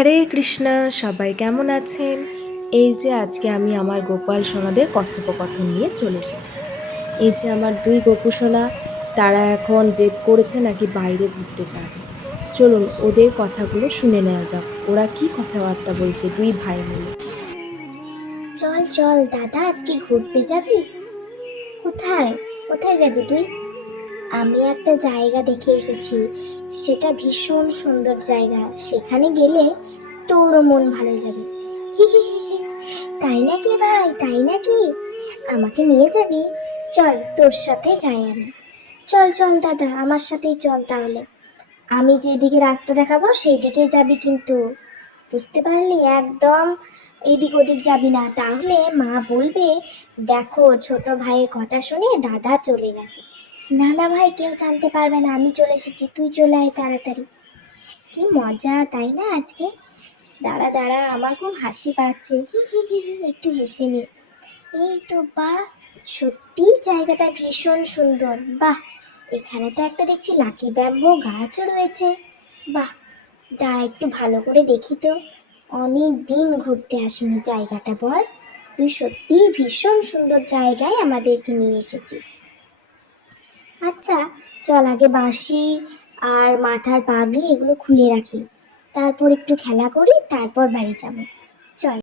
হরে কৃষ্ণ। সবাই কেমন আছেন? এই যে আজকে আমি আমার গোপাল সোনাদের কথোপকথন নিয়ে চলে এসেছি। এই যে আমার দুই গোপু সোনা, তারা এখন জেদ করেছে নাকি বাইরে ঘুরতে যাবে। চলুন ওদের কথাগুলো শুনে নেওয়া যাক, ওরা কি কথাবার্তা বলছে দুই ভাই মিলে। চল চল দাদা, আজকে ঘুরতে যাবি? কোথায়? কোথায় যাবি তুই? আমি একটা জায়গা দেখে এসেছি। সেটা ভীষণ সুন্দর জায়গা, সেখানে গেলে তোরও মন ভালো যাবে। হি হি হি হি। তাই নাকি ভাই, তাই নাকি? আমাকে নিয়ে যাবি? চল, তোর সাথে যাই আমি। চল চল দাদা, আমার সাথেই চল তাহলে। আমি যেদিকে রাস্তা দেখাবো সেই দিকেই যাবি কিন্তু, বুঝতে পারলি? একদম এদিক ওদিক যাবি না, তাহলে মা বলবে দেখো ছোট ভাইয়ের কথা শুনে দাদা চলে গেছে। না না ভাই, কেউ জানতে পারবে না আমি চলে এসেছি, তুই চলে আয় তাড়াতাড়ি। কি মজা তাই না আজকে? দাঁড়া দাঁড়া, আমার খুব হাসি পাচ্ছে, হি হি হি হি, একটু হেসে নি। এই তো, বাহ, সত্যি জায়গাটা ভীষণ সুন্দর। বাহ, এখানে তো একটা দেখছি লাকি ব্যাম্বো গাছও রয়েছে। বাহ, দাঁড়া একটু ভালো করে দেখি তো। অনেক দিন ঘুরতে আসিনি জায়গাটা, বল। তুই সত্যিই ভীষণ সুন্দর জায়গায় আমাদেরকে নিয়ে এসেছিস। আচ্ছা, চল আগে বাঁশি আর মাথার পাগড়ি এগুলো খুলে রাখি, তারপর একটু খেলা করি, তারপর বাড়ি যাব। চল।